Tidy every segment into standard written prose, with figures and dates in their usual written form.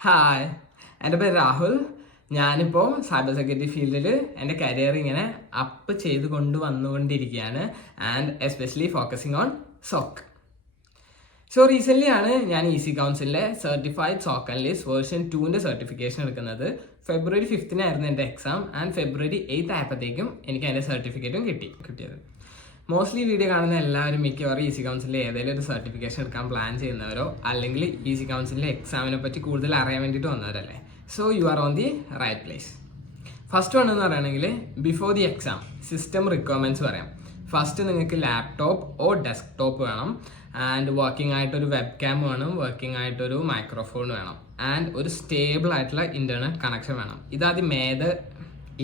Hi, എൻ്റെ പേര് രാഹുൽ. ഞാനിപ്പോൾ സൈബർ സെക്യൂരിറ്റി ഫീൽഡിൽ എൻ്റെ കരിയർ ഇങ്ങനെ അപ്പ് ചെയ്ത് കൊണ്ടുവന്നുകൊണ്ടിരിക്കുകയാണ്. And especially focusing on SOC. So recently ആണ് ഞാൻ ഈസി കൗൺസിലിൻ്റെ സർട്ടിഫൈഡ് സോക്ക് അനലിസ്റ്റ് വേർഷൻ 2ൻ്റെ സർട്ടിഫിക്കേഷൻ എടുക്കുന്നത്. ഫെബ്രുവരി 5-നായിരുന്നു എൻ്റെ എക്സാം ആൻഡ് ഫെബ്രുവരി 8 ആയപ്പോഴത്തേക്കും എനിക്ക് അതിൻ്റെ സർട്ടിഫിക്കറ്റും കിട്ടിയത്. മോസ്റ്റ്ലി വീഡിയോ കാണുന്ന എല്ലാവരും മിക്കവാറും ഈസി കൗൺസിലിൽ ഏതെങ്കിലും ഒരു സർട്ടിഫിക്കേഷൻ എടുക്കാൻ പ്ലാൻ ചെയ്യുന്നവരോ അല്ലെങ്കിൽ ഈസി കൗൺസിലിൻ്റെ എക്സാമിനെ പറ്റി കൂടുതൽ അറിയാൻ വേണ്ടിയിട്ട് വന്നവരല്ലേ. So you are on the right place. First one എന്ന് പറയുകയാണെങ്കിൽ before the exam system requirements പറയാം. ഫസ്റ്റ് നിങ്ങൾക്ക് ലാപ്ടോപ്പ് ഓർ ഡെസ്ക്ടോപ്പ് വേണം, ആൻഡ് വർക്കിംഗ് ആയിട്ടൊരു വെബ് ക്യാം വേണം, വർക്കിംഗ് ആയിട്ടൊരു മൈക്രോഫോൺ വേണം, ആൻഡ് ഒരു സ്റ്റേബിൾ ആയിട്ടുള്ള ഇൻ്റർനെറ്റ് കണക്ഷൻ വേണം.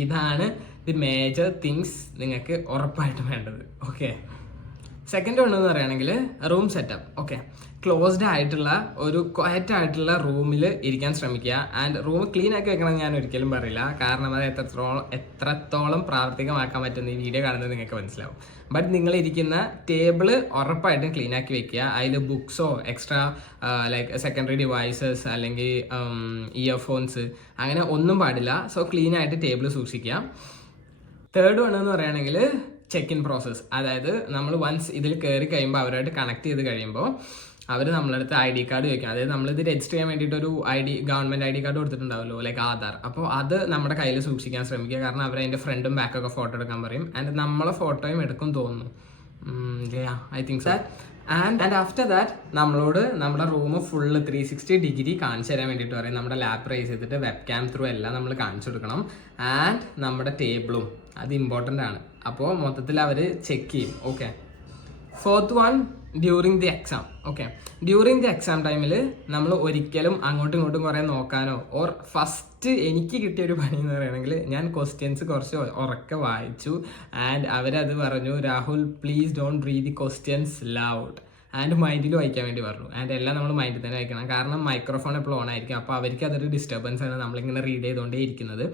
ഇതാണ് ദി മേജർ തിങ്സ് നിങ്ങൾക്ക് ഉറപ്പായിട്ടും വേണ്ടത്. ഓക്കെ, സെക്കൻഡ് വൺ എന്ന് പറയുകയാണെങ്കിൽ റൂം സെറ്റപ്പ്. ഓക്കെ, ക്ലോസ്ഡ് ആയിട്ടുള്ള ഒരു ക്വയറ്റ് ആയിട്ടുള്ള റൂമിൽ ഇരിക്കാൻ ശ്രമിക്കുക. ആൻഡ് റൂം ക്ലീൻ ആക്കി വെക്കണം ഞാൻ ഒരിക്കലും പറയില്ല, കാരണം അത് എത്രത്തോളം പ്രാവർത്തികമാക്കാൻ പറ്റുന്ന ഈ വീഡിയോ കാണുന്നത് നിങ്ങൾക്ക് മനസ്സിലാവും. ബട്ട് നിങ്ങളിരിക്കുന്ന ടേബിള് ഉറപ്പായിട്ടും ക്ലീൻ ആക്കി വെക്കുക. അതിൽ ബുക്സോ എക്സ്ട്രാ ലൈക്ക് സെക്കൻഡറി ഡിവൈസസ് അല്ലെങ്കിൽ ഇയർഫോൺസ് അങ്ങനെ ഒന്നും പാടില്ല. സോ ക്ലീൻ ആയിട്ട് ടേബിൾ സൂക്ഷിക്കുക. തേർഡ് വൺ എന്ന് പറയുകയാണെങ്കിൽ ചെക്ക് ഇൻ പ്രോസസ്സ്. അതായത് നമ്മൾ വൺസ് ഇതിൽ കയറി കഴിയുമ്പോൾ അവരുമായിട്ട് കണക്ട് ചെയ്ത് കഴിയുമ്പോൾ അവർ നമ്മളടുത്ത് ID കാർഡ് ചോദിക്കും. അതായത് നമ്മളിത് രജിസ്റ്റർ ചെയ്യാൻ വേണ്ടിയിട്ട് ഒരു ഗവൺമെൻറ് ID കാർഡ് കൊടുത്തിട്ടുണ്ടാവുമല്ലോ, ലൈക്ക് ആധാർ. അപ്പോൾ അത് നമ്മുടെ കയ്യിൽ സൂക്ഷിക്കാൻ ശ്രമിക്കുക, കാരണം അവർ അതിൻ്റെ ഫ്രണ്ടും ബാക്കൊക്കെ ഫോട്ടോ എടുക്കാൻ പറയും. ആൻഡ് നമ്മളെ ഫോട്ടോയും എടുക്കും തോന്നുന്നു. I think so. And after that നമ്മളോട് നമ്മുടെ റൂം ഫുള്ള് 360 ഡിഗ്രി കാണിച്ചു തരാൻ വേണ്ടിയിട്ട് പറയും. നമ്മുടെ ലാപ്പ് റൈസ് ചെയ്തിട്ട് വെബ് ക്യാം ത്രൂ എല്ലാം നമ്മൾ കാണിച്ചു കൊടുക്കണം. ആൻഡ് നമ്മുടെ ടേബിളും അത് ഇമ്പോർട്ടൻ്റ് ആണ്. അപ്പോൾ മൊത്തത്തിൽ അവർ ചെക്ക് ചെയ്യും. Okay, fourth one during the exam. Okay, during the exam ടൈമിൽ നമ്മൾ ഒരിക്കലും അങ്ങോട്ടും ഇങ്ങോട്ടും കുറേ നോക്കാനോ ഓർ ഫസ്റ്റ് എനിക്ക് കിട്ടിയ ഒരു പണി എന്ന് പറയുകയാണെങ്കിൽ ഞാൻ ക്വസ്റ്റ്യൻസ് കുറച്ച് ഉറക്കെ വായിച്ചു. ആൻഡ് അവരത് പറഞ്ഞു, Rahul please don't read the questions loud. And മൈൻഡിൽ വായിക്കാൻ വേണ്ടി പറഞ്ഞു. ആൻഡ് എല്ലാം നമ്മൾ മൈൻഡിൽ തന്നെ വായിക്കണം, കാരണം മൈക്രോഫോൺ എപ്പോഴും ഓൺ ആയിരിക്കും. അപ്പോൾ അവർക്ക് അതൊരു ഡിസ്റ്റർബൻസ് ആണ് നമ്മളിങ്ങനെ റീഡ് ചെയ്തുകൊണ്ടേ ഇരിക്കുന്നത്.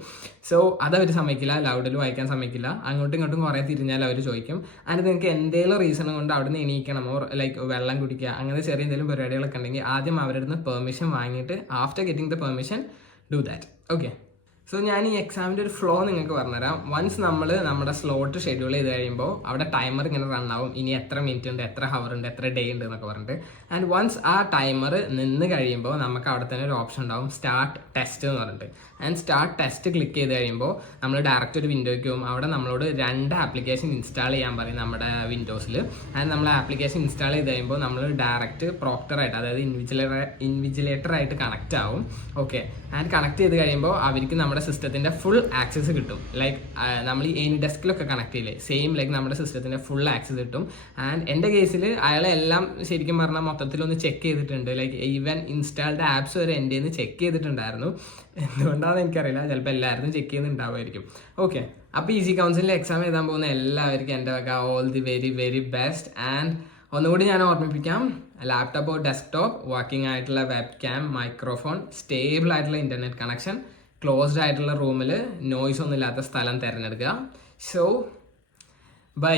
സോ അതവർ സമ്മതിക്കില്ല, ലൗഡിൽ വായിക്കാൻ സമ്മതിക്കില്ല. അങ്ങോട്ടും ഇങ്ങോട്ടും കുറേ തിരിഞ്ഞാൽ അവർ ചോദിക്കും. ആൻഡ് നിങ്ങൾക്ക് എന്തെങ്കിലും റീസൺ കൊണ്ട് അവിടെ നിന്ന് എണീക്കണം, ഓർ ലൈക്ക് വെള്ളം കുടിക്കുക, അങ്ങനെ ചെറിയ എന്തെങ്കിലും പരിപാടികളൊക്കെ ഉണ്ടെങ്കിൽ ആദ്യം അവരുടെ നിന്ന് പെർമിഷൻ വാങ്ങിയിട്ട് after getting the permission do that. Okay, so ഞാൻ ഈ എക്സാമിൻ്റെ ഒരു ഫ്ലോ നിങ്ങൾക്ക് പറഞ്ഞുതരാം. വൺസ് നമ്മൾ നമ്മുടെ സ്ലോട്ട് ഷെഡ്യൂൾ ചെയ്ത് കഴിയുമ്പോൾ അവിടെ ടൈമർ ഇങ്ങനെ റൺ ആവും. ഇനി എത്ര മിനിറ്റ് ഉണ്ട്, എത്ര ഹവർ ഉണ്ട്, എത്ര ഡേ ഉണ്ട് എന്നൊക്കെ പറഞ്ഞിട്ട്. ആൻഡ് വൺസ് ആ ടൈമർ നിന്ന് കഴിയുമ്പോൾ നമുക്ക് അവിടെ തന്നെ ഒരു ഓപ്ഷൻ ഉണ്ടാവും, സ്റ്റാർട്ട് ടെസ്റ്റ് എന്ന് പറഞ്ഞിട്ട്. ആൻഡ് സ്റ്റാർട്ട് ടെസ്റ്റ് ക്ലിക്ക് ചെയ്ത് കഴിയുമ്പോൾ നമ്മൾ ഡയറക്റ്റ് ഒരു വിൻഡോയ്ക്ക് പോകും. അവിടെ നമ്മളോട് 2 ആപ്ലിക്കേഷൻ ഇൻസ്റ്റാൾ ചെയ്യാൻ പറയും നമ്മുടെ വിൻഡോസിൽ. ആൻഡ് നമ്മൾ ആപ്ലിക്കേഷൻ ഇൻസ്റ്റാൾ ചെയ്ത് കഴിയുമ്പോൾ നമ്മൾ ഡയറക്റ്റ് പ്രോക്ടറായിട്ട്, അതായത് ഇൻവിജിലേറ്റർ ആയിട്ട് കണക്റ്റ് ആവും. ഓക്കെ, ആൻഡ് കണക്ട് ചെയ്ത് കഴിയുമ്പോൾ അവർക്ക് നമ്മുടെ സിസ്റ്റത്തിൻ്റെ ഫുൾ ആക്സസ് കിട്ടും. ലൈക്ക് നമ്മൾ ഈ എനി ഡെസ്കിലൊക്കെ കണക്ട് ചെയ്യില്ലേ, സെയിം ലൈക്ക് നമ്മുടെ സിസ്റ്റത്തിൻ്റെ ഫുൾ ആക്സസ് കിട്ടും. ആൻഡ് എൻ്റെ കേസിൽ അയാളെല്ലാം ശരിക്കും പറഞ്ഞാൽ മൊത്തത്തിലൊന്ന് ചെക്ക് ചെയ്തിട്ടുണ്ട്. ലൈക്ക് ഈവൻ ഇൻസ്റ്റാൾഡ് ആപ്സ് വരെ എൻ്റെ നിന്ന് ചെക്ക് ചെയ്തിട്ടുണ്ടായിരുന്നു. എന്തുകൊണ്ടാണെന്ന് എനിക്കറിയില്ല, ചിലപ്പോൾ എല്ലാവരും ചെക്ക് ചെയ്യുന്നുണ്ടാവുമായിരിക്കും. ഓക്കെ, അപ്പോൾ ഈസി കൗൺസിലിൽ എക്സാം എഴുതാൻ പോകുന്ന എല്ലാവർക്കും എൻ്റെ വക all the very very best. And ഒന്നുകൂടി ഞാൻ ഓർമ്മിപ്പിക്കാം, ലാപ്ടോപ്പ് ഡെസ്ക്ടോപ്പ്, വർക്കിംഗ് ആയിട്ടുള്ള വെബ് ക്യാം, മൈക്രോഫോൺ, സ്റ്റേബിൾ ആയിട്ടുള്ള ഇൻ്റർനെറ്റ് കണക്ഷൻ, ക്ലോസ്ഡ് ആയിട്ടുള്ള റൂമിൽ നോയ്സ് ഒന്നും ഇല്ലാത്ത സ്ഥലം തിരഞ്ഞെടുക്കുക. So by.